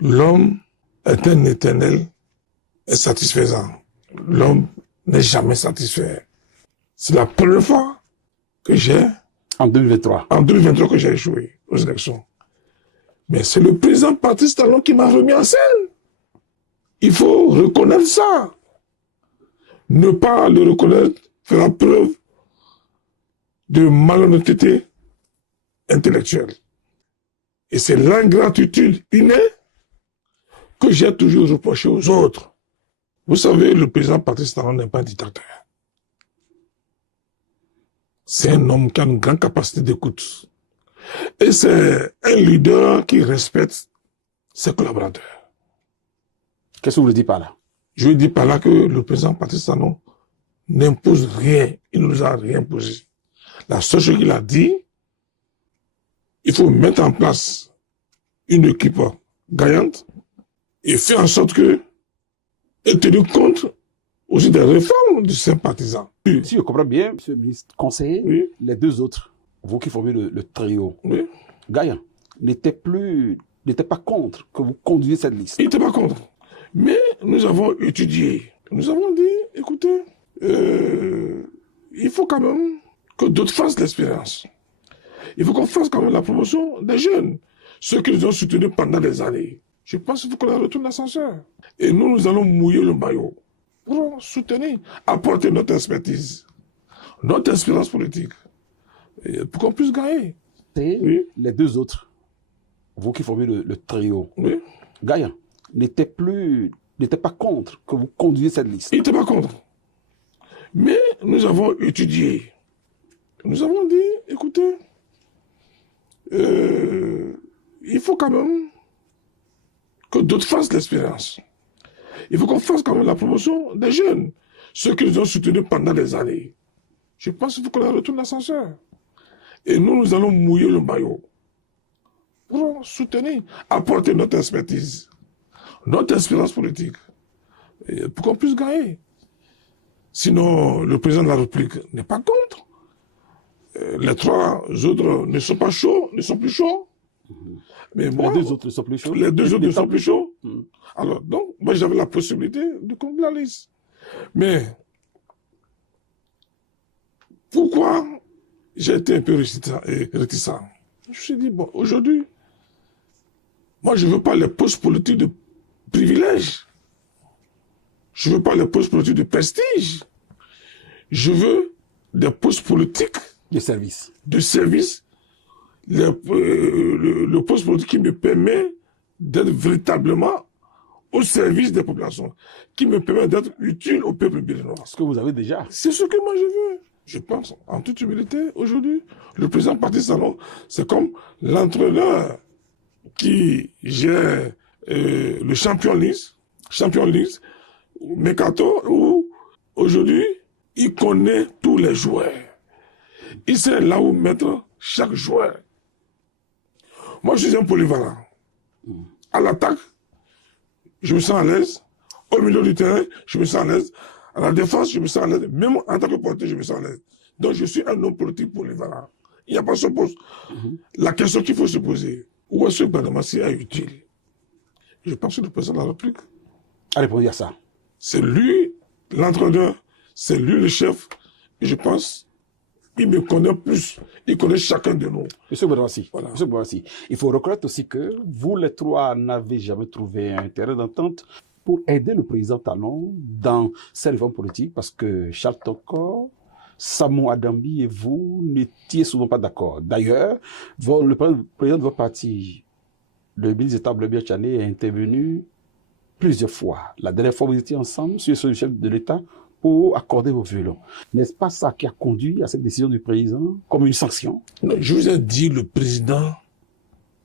L'homme est un éternel insatisfaisant. L'homme n'est jamais satisfait. C'est la première fois que En 2023. que j'ai échoué aux élections. Mais c'est le président Patrice Talon qui m'a remis en scène. Il faut reconnaître ça. Ne pas le reconnaître fera preuve de malhonnêteté intellectuelle. Et c'est l'ingratitude innée que j'ai toujours reproché aux autres. Vous savez, le président Patrice Talon n'est pas un dictateur. C'est un homme qui a une grande capacité d'écoute. Et c'est un leader qui respecte ses collaborateurs. Qu'est-ce que vous le dites par là? Je dis par là que le président Patrice Talon n'impose rien. Il ne nous a rien imposé. La seule chose qu'il a dit, il faut mettre en place une équipe gagnante et faire en sorte que, et tenir compte aussi des réformes de ses partisans. Si je comprends bien, monsieur le ministre conseiller, Oui. les deux autres, vous qui formez le trio, Oui. Gaïa, n'étaient pas contre que vous conduisiez cette liste. Il n'était pas contre. Mais nous avons étudié. Nous avons dit, écoutez, il faut quand même que d'autres fassent l'expérience. Il faut qu'on fasse quand même la promotion des jeunes, ceux qui nous ont soutenus pendant des années. Je pense qu'il faut qu'on retourne l'ascenseur. Et nous allons mouiller le maillot pour soutenir, apporter notre expertise, notre expérience politique, et pour qu'on puisse gagner. Et Oui. les deux autres, vous qui formez le trio, Oui. Gaïa, n'étaient pas contre que vous conduisiez cette liste. Il n'était pas contre. Mais nous avons étudié. Nous avons dit, écoutez, il faut quand même que d'autres fassent l'expérience. Il faut qu'on fasse quand même la promotion des jeunes, ceux qui nous ont soutenus pendant des années. Je pense qu'il faut qu'on retourne l'ascenseur. Et nous allons mouiller le maillot pour soutenir, apporter notre expertise, notre expérience politique, et pour qu'on puisse gagner. Sinon, le président de la République n'est pas contre. Les trois autres ne sont pas chauds, ne sont plus chauds. Mais moi, Les deux autres sont plus chauds. les deux autres ne sont plus chauds. Mm. Alors, donc, moi, j'avais la possibilité de conclure la liste. Mais, pourquoi j'ai été un peu réticent? Je me suis dit, bon, aujourd'hui, moi, je ne veux pas les postes politiques de privilège. Je ne veux pas les postes politiques de prestige. Je veux des postes politiques De service. de service, le poste politique qui me permet d'être véritablement au service des populations, qui me permet d'être utile au peuple béninois. Ce que vous avez déjà. C'est ce que moi je veux. Je pense, en toute humilité, aujourd'hui, le président Patrice Talon, c'est comme l'entraîneur qui gère le Champions League, Mercato, où aujourd'hui, il connaît tous les joueurs. Il sait là où mettre chaque joueur. Moi, je suis un polyvalent. À l'attaque, je me sens à l'aise. Au milieu du terrain, je me sens à l'aise. À la défense, je me sens à l'aise. Même en tant que porteur, je me sens à l'aise. Donc, je suis un homme politique polyvalent. Il n'y a pas de se pose. La question qu'il faut se poser, où est-ce que Gbadamassi est utile? Je pense que le président de la République, À répondre à ça. c'est lui l'entraîneur, c'est lui le chef. Et je pense il me connaît plus. Il connaît chacun de nous. Monsieur Boudrassi, Voilà. Monsieur Boudrassi, il faut reconnaître aussi que vous, les trois, n'avez jamais trouvé un terrain d'entente pour aider le président Talon dans ses réformes politiques, parce que Charles Toko, Samou Adambi et vous n'étiez souvent pas d'accord. D'ailleurs, le président de votre parti, le ministre d'État Blabia Tchane, est intervenu plusieurs fois. La dernière fois, vous étiez ensemble sur le chef de l'État pour accorder vos violons. N'est-ce pas ça qui a conduit à cette décision du président comme une sanction? Non, je vous ai dit, le président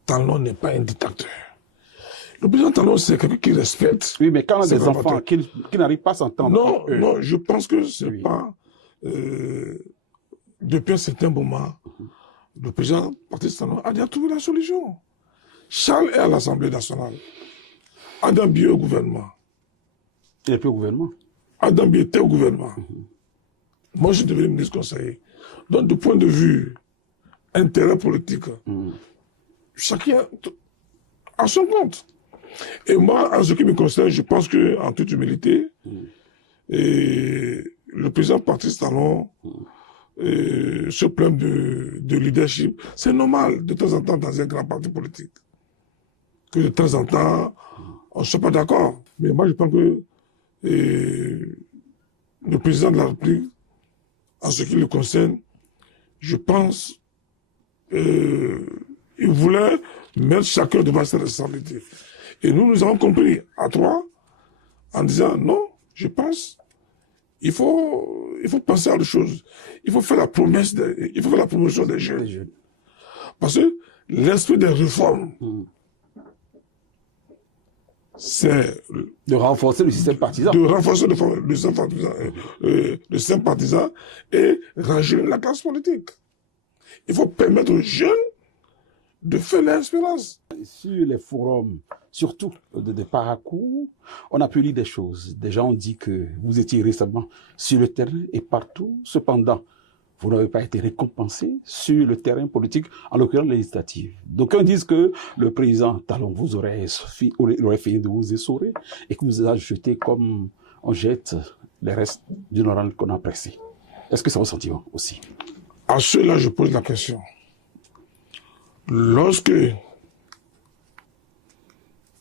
Talon n'est pas un dictateur. Le président Talon, c'est quelqu'un qui respecte. Oui, mais quand on a C'est des pas enfants qui n'arrivent pas à s'entendre. Non, entre eux, non, je pense que c'est Oui. pas... depuis un certain moment, le président Patrice Talon a déjà trouvé la solution. Charles est à l'Assemblée nationale. Adam Bié au gouvernement. il n'est plus au gouvernement. Adam Bié était au gouvernement. Moi, je suis devenu ministre conseiller. Donc, du point de vue intérêt politique, chacun a son compte. Et moi, en ce qui me concerne, je pense que, en toute humilité, le président Patrice Talon se plaint de leadership. C'est normal, de temps en temps, dans un grand parti politique, que de temps en temps, on ne soit pas d'accord. Mais moi, je pense que le président de la République, en ce qui le concerne, je pense, il voulait mettre chacun devant ses responsabilités. Et nous avons compris à trois, en disant non, je pense, il faut penser à autre chose. Il faut faire la promesse, il faut faire la promotion des jeunes. Parce que l'esprit des réformes, c'est de renforcer le système partisan. De renforcer le système partisan et rajeunir la classe politique. Il faut permettre aux jeunes de faire l'expérience. Sur les forums, surtout de parcours, on a pu lire des choses. Des gens ont dit que vous étiez récemment sur le terrain et partout. Cependant, vous n'avez pas été récompensé sur le terrain politique, en l'occurrence législatif. D'aucuns disent que le président Talon vous aurait fini de vous essorer et que vous a jeté comme on jette les restes d'une orange qu'on a pressée. Est-ce que c'est votre sentiment aussi? À ceux-là, je pose la question. Lorsque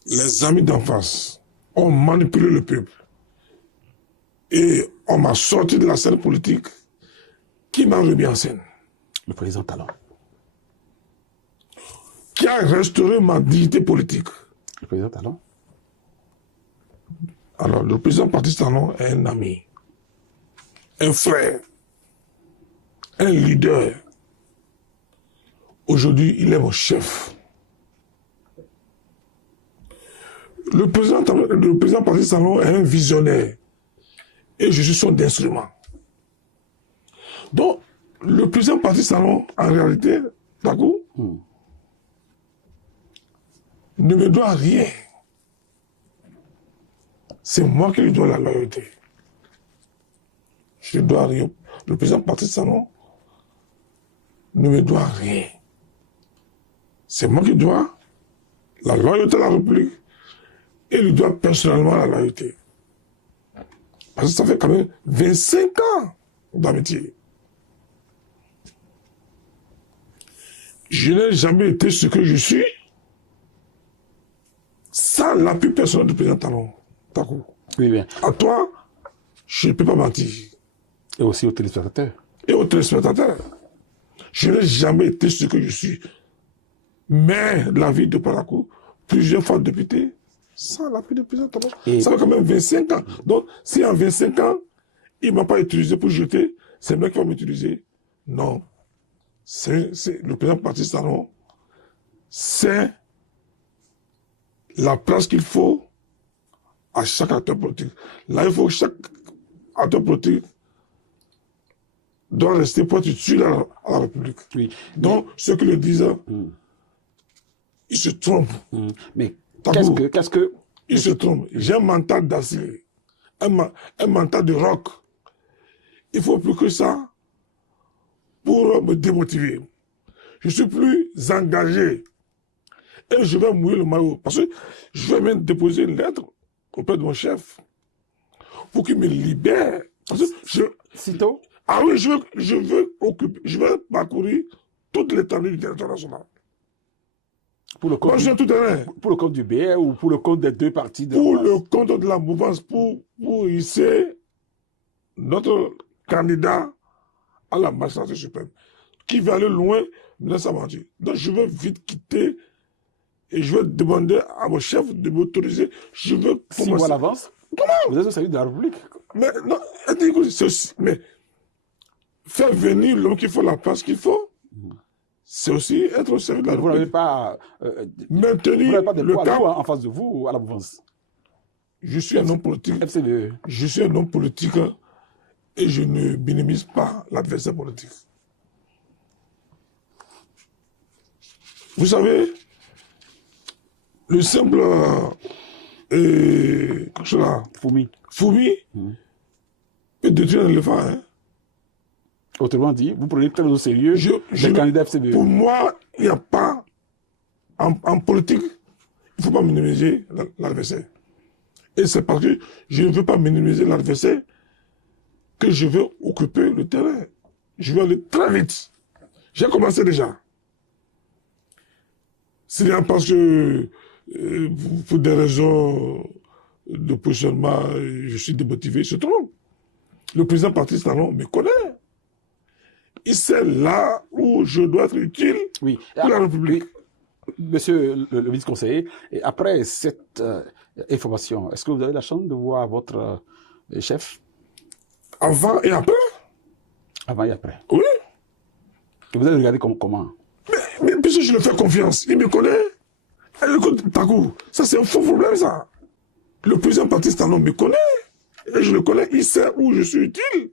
les amis d'en face ont manipulé le peuple et on m'a sorti de la scène politique, qui m'a remis en scène? Le président Talon. Qui a restauré ma dignité politique? Le président Talon. Alors, le président Patrice Talon est un ami, un frère, un leader. Aujourd'hui, il est mon chef. Le président Patrice Talon est un visionnaire et je suis son instrument. Donc, le président Patrice Talon, en réalité, d'accord, ne me doit rien. C'est moi qui lui dois la loyauté. Je ne dois rien. Le président Patrice Talon ne me doit rien. C'est moi qui dois la loyauté à la République et lui dois personnellement la loyauté. Parce que ça fait quand même 25 ans d'amitié. Je n'ai jamais été ce que je suis sans l'appui personnel du président Talon. Oui, bien. À toi, je ne peux pas mentir. Et aussi aux téléspectateurs. Et aux téléspectateurs. Je n'ai jamais été ce que je suis. Maire de la ville de Parakou, plusieurs fois député, sans l'appui du président Talon. Ça fait quand même 25 ans. Donc, si en 25 ans, il ne m'a pas utilisé pour jeter, c'est moi qui va m'utiliser. Non. C'est le président Patrice Talon, c'est la place qu'il faut à chaque acteur politique. Là, il faut que chaque acteur politique doit rester pour être utile à la République. Oui. Donc, ceux qui le disent, ils se trompent. Mais qu'est-ce que... Ils se trompent. J'ai un mental d'acier, un mental de roc. Il faut plus que ça pour me démotiver. Je suis plus engagé. Et je vais mouiller le maillot. Parce que je vais même déposer une lettre auprès de mon chef pour qu'il me libère. Parce que Sitôt? Ah oui, je vais parcourir toute l'étendue du territoire national. Pour le compte, pour le compte du BR ou pour le compte des deux partis de Pour le compte de la mouvance, pour hisser notre candidat à la magistrature suprême, qui va aller loin, mais ça m'a dit. Donc je vais vite quitter et je vais demander à mon chef de m'autoriser. Je veux commencer. 6 mois d'avance? Comment? Vous êtes au service de la République. Mais non, mais faire venir l'homme qu'il faut, la place qu'il faut, c'est aussi être au service de la République. Vous n'avez pas maintenir le cap en face de vous à la mouvance. Je suis un homme politique. FCDE. Je suis un homme politique et je ne minimise pas l'adversaire politique. Vous savez, le simple fourmi peut détruire un éléphant. Hein. Autrement dit, vous prenez très au sérieux les candidats FCDE. Pour moi, il n'y a pas, en politique, il ne faut pas minimiser l'adversaire. Et c'est parce que je ne veux pas minimiser l'adversaire que je veux occuper le terrain. Je veux aller très vite. J'ai commencé déjà. C'est bien parce que, pour des raisons de positionnement, je suis démotivé, se trompe. Le président Patrice Talon me connaît. Il sait là où je dois être utile Oui. pour la République. Oui. Monsieur le vice-conseiller, et après cette information, est-ce que vous avez la chance de voir votre chef Avant et après? avant et après? Oui. Et vous avez regardé comment? Mais puisque je lui fais confiance, il me connaît. Écoute, Takou, ça c'est un faux problème, ça. Le président Patrice Talon me connaît. Et je le connais, il sait où je suis utile.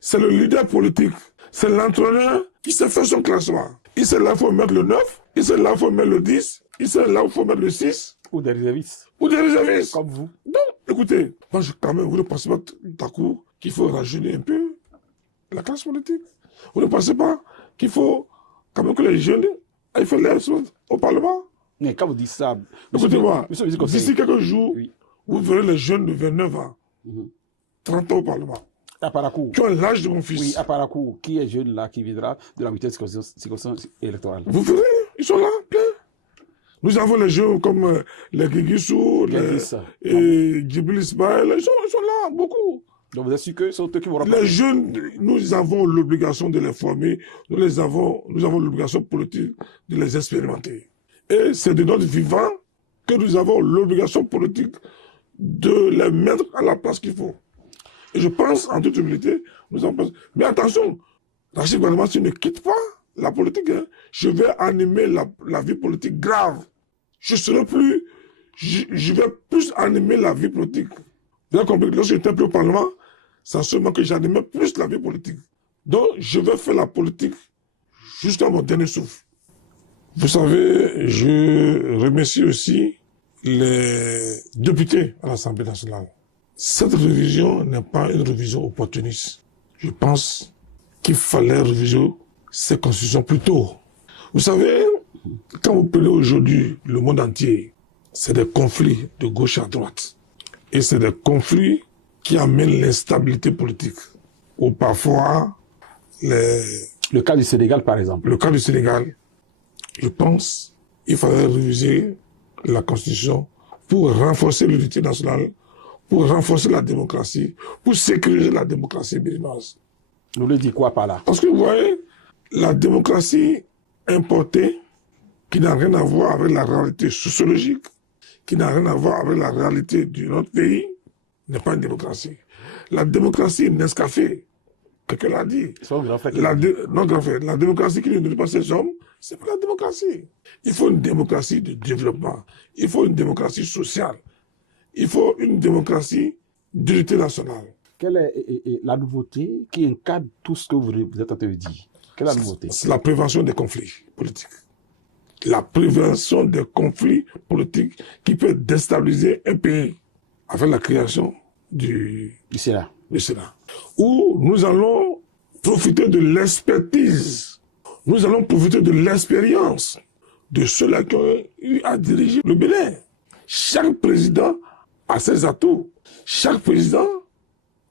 C'est le leader politique. C'est l'entraîneur qui sait faire son classement. Il sait là où il faut mettre le 9, il sait là où il faut mettre le 10, il sait là où il faut mettre le 6. Ou des réservistes? Ou des réservistes. Comme vous? Donc, écoutez, moi, quand même, vous ne pensez pas, Takou, qu'il faut rajeunir un peu la classe politique. Vous ne pensez pas qu'il faut quand même que les jeunes aillent faire les choses au Parlement? Mais quand vous dites ça, Écoutez-moi, monsieur le vice-conseiller, d'ici quelques jours, oui. vous verrez les jeunes de 29 ans, 30 ans au Parlement, À Parakou, qui ont l'âge de mon fils. oui, à Parakou, qui est jeune là, qui viendra de la 8e circonscription électorale? Vous verrez, ils sont là, plein. Nous avons les jeunes comme les Guiguissou, et Djibril Ismaël, ils sont là, beaucoup. Donc vous êtes sûr que ce sont eux qui vont remporter? Les jeunes, nous avons l'obligation de les former, nous avons l'obligation politique de les expérimenter. Et c'est de notre vivant que nous avons l'obligation politique de les mettre à la place qu'il faut. Et je pense, en toute humilité, nous en pensons. Mais attention, Rachid Gouvernement, si ne quitte pas la politique, hein, je vais animer la vie politique grave. Je vais plus animer la vie politique. Vous avez compris, lorsque j'étais plus au Parlement, c'est seulement que j'animais plus la vie politique. Donc, je vais faire la politique jusqu'à mon dernier souffle. Vous savez, je remercie aussi les députés à l'Assemblée nationale. Cette révision n'est pas une révision opportuniste. Je pense qu'il fallait réviser ces constitutions plus tôt. Vous savez, quand vous prenez aujourd'hui le monde entier, c'est des conflits de gauche à droite. Et c'est des conflits qui amènent l'instabilité politique. Ou parfois, le cas du Sénégal, par exemple. Le cas du Sénégal, je pense qu'il fallait réviser la Constitution pour renforcer l'unité nationale, pour renforcer la démocratie, pour sécuriser la démocratie béninoise. Vous voulez dire quoi par là? Parce que vous voyez, la démocratie importée, qui n'a rien à voir avec la réalité sociologique, qui n'a rien à voir avec la réalité de notre pays, n'est pas une démocratie. La démocratie Nescafé, quelqu'un l'a dit. Non, grand frère. La démocratie qui ne nourrit pas ses hommes, c'est pas la démocratie. Il faut une démocratie de développement. Il faut une démocratie sociale. Il faut une démocratie d'unité nationale. Quelle est la nouveauté qui encadre tout ce que vous êtes en train de dire? Quelle est la nouveauté? C'est la prévention des conflits politiques. La prévention des conflits politiques qui peut déstabiliser un pays avec la création du Sénat. Où nous allons profiter de l'expertise, nous allons profiter de l'expérience de ceux-là qui ont eu à diriger le Bénin. Chaque président a ses atouts, chaque président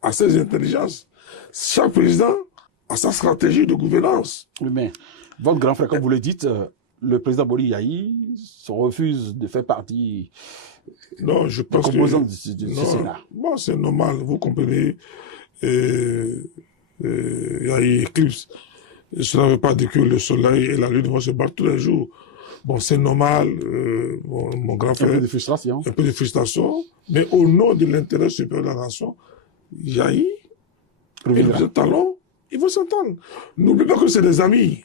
a ses intelligences, chaque président a sa stratégie de gouvernance. Oui, mais votre grand frère, comme vous le dites, le président Boli Yahi refuse de faire partie je pense composant du Sénat. Bon, c'est normal, vous comprenez. Il y a eu éclipse. Cela ne veut pas dire que le soleil et la lune vont se battre tous les jours. Bon, c'est normal, mon grand frère. Un peu de frustration. Un peu de frustration. Mais au nom de l'intérêt supérieur de la nation, Yahi et le Talon, ils vont s'entendre. N'oubliez pas que c'est des amis.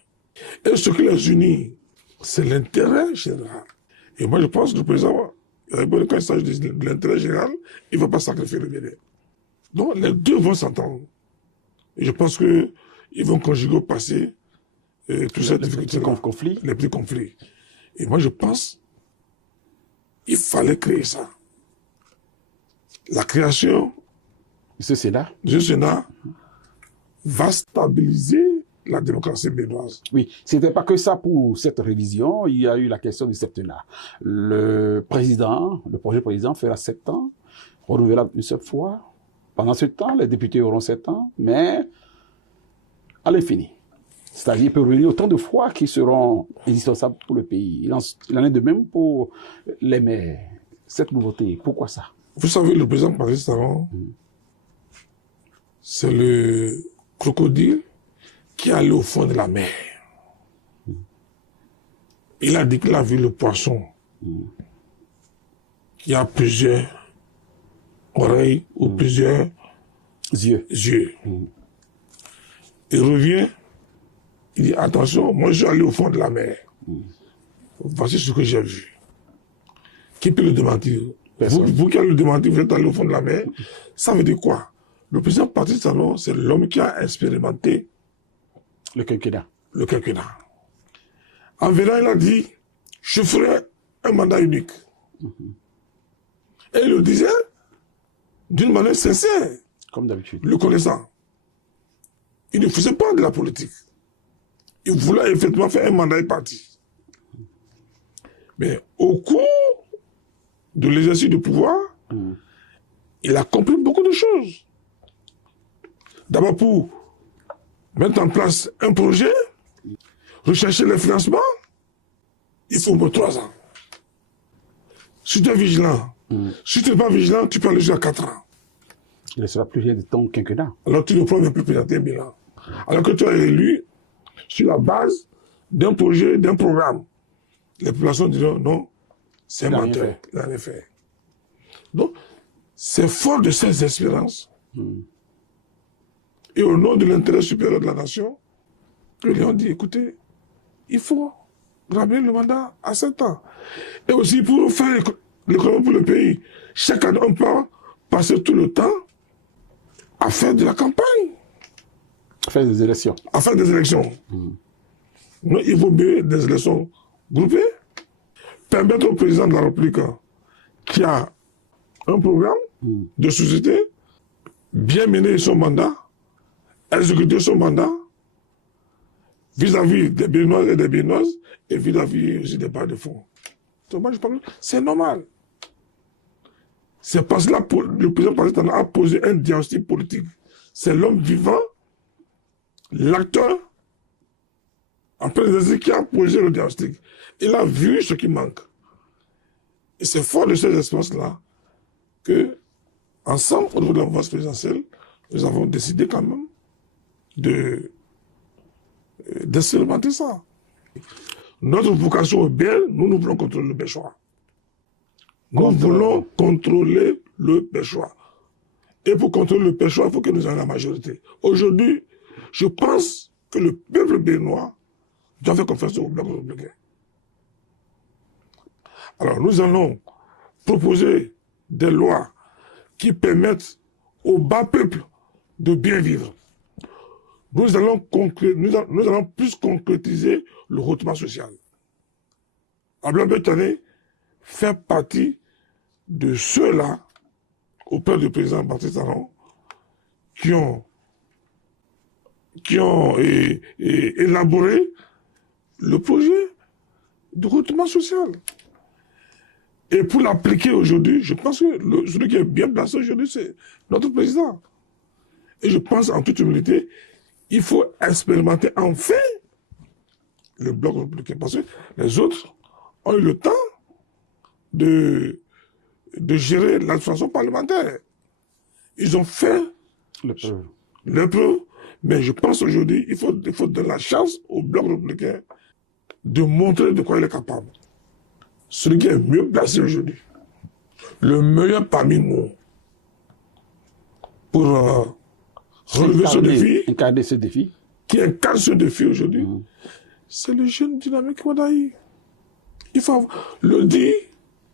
Et ce qui les unit, c'est l'intérêt général. Et moi, je pense que le président, quand il s'agit de l'intérêt général, il ne va pas sacrifier le Bénin. Donc, les deux vont s'entendre. Et je pense qu'ils vont conjuguer au passé toutes ces difficultés. Les petits conflits. Et moi, je pense qu'il fallait créer ça. La création de ce Sénat va stabiliser la démocratie béninoise. Oui, c'était pas que ça pour cette révision. Il y a eu la question du septennat. Le projet président fera 7 ans, renouvelable une seule fois. Pendant ce temps, les députés auront 7 ans, mais à l'infini. C'est-à-dire qu'il peut revenir autant de fois qui seront indispensables pour le pays. Il en est de même pour les maires. Cette nouveauté, pourquoi ça? Vous savez, le président Patrice Talon, c'est le crocodile qui est allé au fond de la mer. Il a dit qu'il a vu le poisson qui a plusieurs oreilles ou plusieurs yeux. Il revient, il dit attention, moi je suis allé au fond de la mer. Voici ce que j'ai vu. Qui peut le démentir? Vous qui allez le démentir, vous êtes allé au fond de la mer. Ça veut dire quoi? Le président Patrice Talon, c'est l'homme qui a expérimenté le quinquennat. En venant, il a dit, je ferai un mandat unique. Et il le disait d'une manière sincère. Comme d'habitude. Le connaissant. Il ne faisait pas de la politique. Il voulait effectivement faire un mandat et partir. Mais au cours de l'exercice du pouvoir, il a compris beaucoup de choses. D'abord pour mettre en place un projet, rechercher les financements, il faut au moins 3 ans. Si tu es vigilant, si tu n'es pas vigilant, tu peux aller jusqu'à 4 ans. Il ne sera plus rien de ton quinquennat. Alors tu ne peux même plus présenter un bilan. Alors que tu es élu sur la base d'un projet, d'un programme. Les populations diront non, c'est un menteur, il n'a rien fait. Donc, c'est fort de ces espérances et au nom de l'intérêt supérieur de la nation, que les ont dit, écoutez, il faut ramener le mandat à 7 ans. Et aussi pour faire l'économie pour le pays, chaque année, on peut passer tout le temps à faire de la campagne. À faire des élections. À faire des élections. Non, il vaut mieux des élections groupées. Permettre au président de la République qui a un programme de société, bien mener son mandat, exécuter son mandat vis-à-vis des Béninois et des Béninoises et vis-à-vis aussi des barres de fonds. C'est normal. C'est parce que là, le président Patrice Talon a posé un diagnostic politique. C'est l'homme vivant, l'acteur, en plein exercice qui a posé le diagnostic. Il a vu ce qui manque. Et c'est fort de ces espaces-là que, ensemble, au niveau de la mouvance présidentielle, nous avons décidé quand même d'expérimenter ça. Notre vocation est belle, nous voulons contrôler le péchoir. Nous voulons contrôler le péchoir. Et pour contrôler le péchoir, il faut que nous ayons la majorité. Aujourd'hui, je pense que le peuple béninois doit faire confiance au bloc républicain. Alors, nous allons proposer des lois qui permettent au bas peuple de bien vivre. Nous allons plus concrétiser le retournement social. Abdoulaye Bethane fait partie de ceux-là, auprès du président Patrice Talon, qui ont élaboré le projet de retournement social. Et pour l'appliquer aujourd'hui, je pense que celui qui est bien placé aujourd'hui, c'est notre président. Et je pense en toute humilité, il faut expérimenter enfin le bloc républicain. Parce que les autres ont eu le temps de gérer l'administration parlementaire. Ils ont fait leur preuve. Mais je pense aujourd'hui, il faut donner la chance au bloc républicain de montrer de quoi il est capable. Celui qui est mieux placé aujourd'hui, le meilleur parmi nous, pour relever ce défi, incarner ce défi, qui incarne ce défi aujourd'hui, c'est le jeune dynamique Wadaï. Il faut le dire,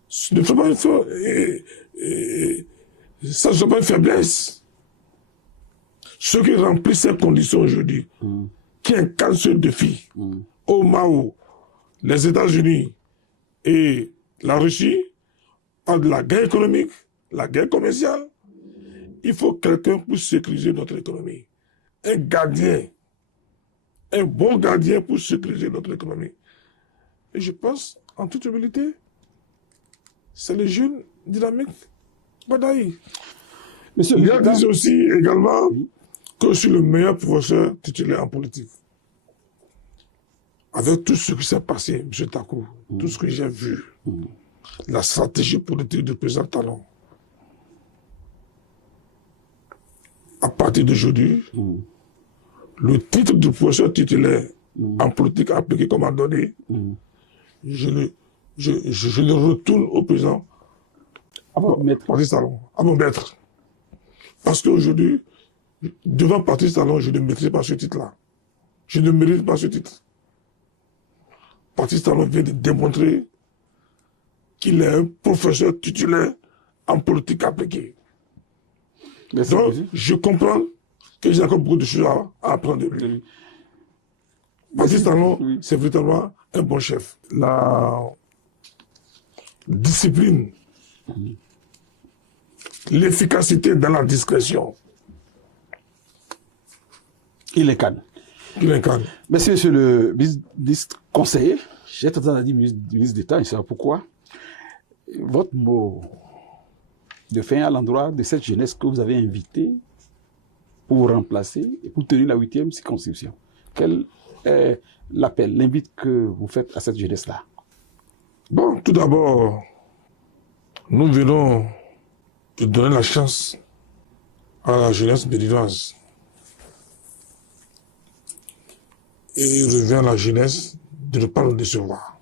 ce ne fait pas ça ne soit pas une faiblesse. Ceux qui remplissent ces conditions aujourd'hui, qui incarnent ce défi, au Mao, les États-Unis et la Russie, parlent de la guerre économique, la guerre commerciale, il faut quelqu'un pour sécuriser notre économie. Un gardien un bon gardien pour sécuriser notre économie. Et je pense, en toute humilité, c'est le jeune dynamique Badaï. Monsieur Il a dit aussi également que je suis le meilleur professeur titulaire en politique. Avec tout ce qui s'est passé, M. Takou, tout ce que j'ai vu, la stratégie politique du président Talon, à partir d'aujourd'hui, le titre de professeur titulaire en politique appliquée comme a donné, je le retourne au président Patrice Talon, à mon maître. Parce qu'aujourd'hui, devant Patrice Talon, je ne maîtrise pas ce titre-là. Je ne mérite pas ce titre. Patrice Talon vient de démontrer qu'il est un professeur titulaire en politique appliquée. Merci, donc, monsieur. Je comprends que j'ai encore beaucoup de choses à apprendre de lui. Patrice Talon, c'est véritablement un bon chef. La discipline, l'efficacité dans la discrétion. Il incarne. Il incarne. Merci, monsieur le ministre conseiller. J'ai tendance à dire ministre d'État, je ne sais pas pourquoi. Votre mot de fin à l'endroit de cette jeunesse que vous avez invitée pour vous remplacer et pour tenir la 8e circonscription. Quel est l'appel, l'invite que vous faites à cette jeunesse-là? Bon, tout d'abord, nous venons de donner la chance à la jeunesse béninoise. Et il revient à la jeunesse de ne pas nous décevoir.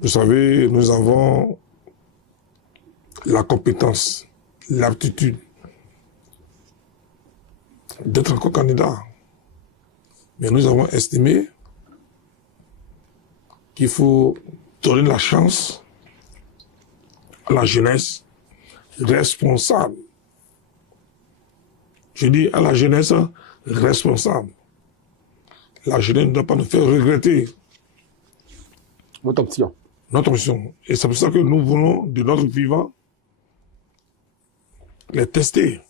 Vous savez, nous avons la compétence, l'aptitude d'être encore candidat. Mais nous avons estimé qu'il faut donner la chance à la jeunesse responsable. Je dis à la jeunesse responsable. La jeunesse ne doit pas nous faire regretter votre option. Notre option. Et c'est pour ça que nous voulons, de notre vivant, les tester.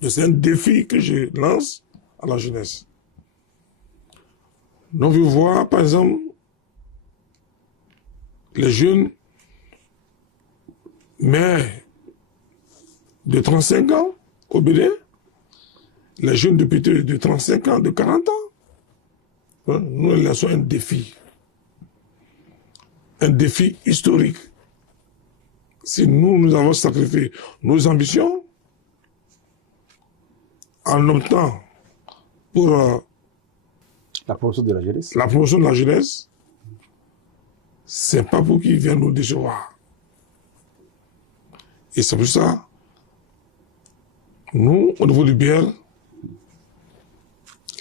C'est un défi que je lance à la jeunesse. Nous voulons voir, par exemple, les jeunes, mais de 35 ans au Bénin, les jeunes députés de 35 ans, de 40 ans, nous leur laissons un défi historique. Si nous avons sacrifié nos ambitions en optant pour la promotion de la jeunesse. La promotion de la jeunesse, c'est pas pour qu'ils viennent nous décevoir. Et c'est pour ça, nous, au niveau du BL,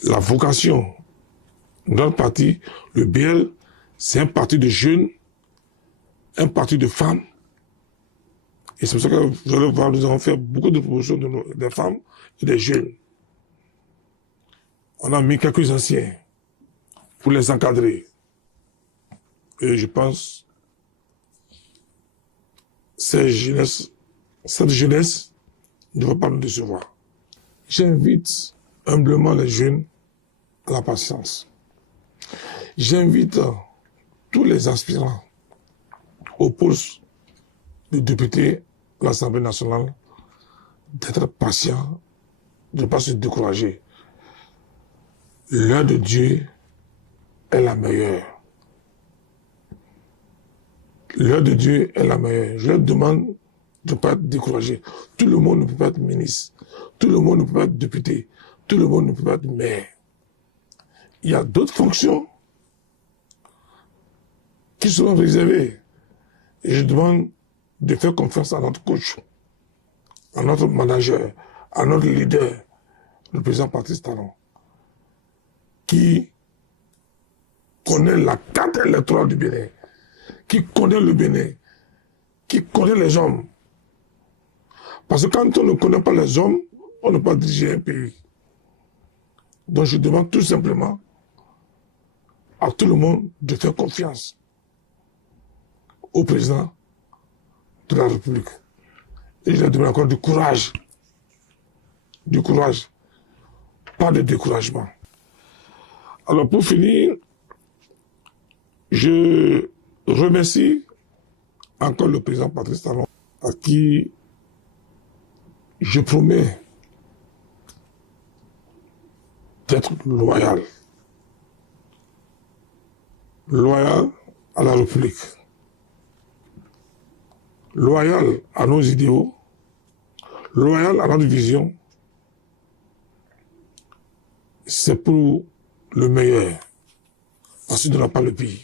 la vocation de notre parti, le BL, c'est un parti de jeunes, un parti de femmes. Et c'est pour ça que vous allez voir, nous avons fait beaucoup de promotions des femmes et des jeunes. On a mis quelques anciens pour les encadrer. Et je pense cette jeunesse ne va pas nous décevoir. J'invite humblement les jeunes à la patience. J'invite tous les aspirants au poste de député à l'Assemblée nationale d'être patients, de ne pas se décourager. L'heure de Dieu est la meilleure. L'heure de Dieu est la meilleure. Je leur demande de ne pas être découragé. Tout le monde ne peut pas être ministre. Tout le monde ne peut pas être député. Tout le monde ne peut pas être maire. Il y a d'autres fonctions qui seront réservées. Et je demande de faire confiance à notre coach, à notre manager, à notre leader, le président Patrice Talon, qui connaît la carte électorale du Bénin, qui connaît le Bénin, qui connaît les hommes. Parce que quand on ne connaît pas les hommes, on ne peut pas diriger un pays. Donc je demande tout simplement à tout le monde de faire confiance au président de la République. Et je leur demande encore du courage. Du courage. pas de découragement. Alors pour finir, je remercie encore le président Patrice Talon, à qui je promets d'être loyal. Loyal à la République. Loyal à nos idéaux. Loyal à notre vision. C'est pour le meilleur. Parce qu'il n'y aura pas le pire.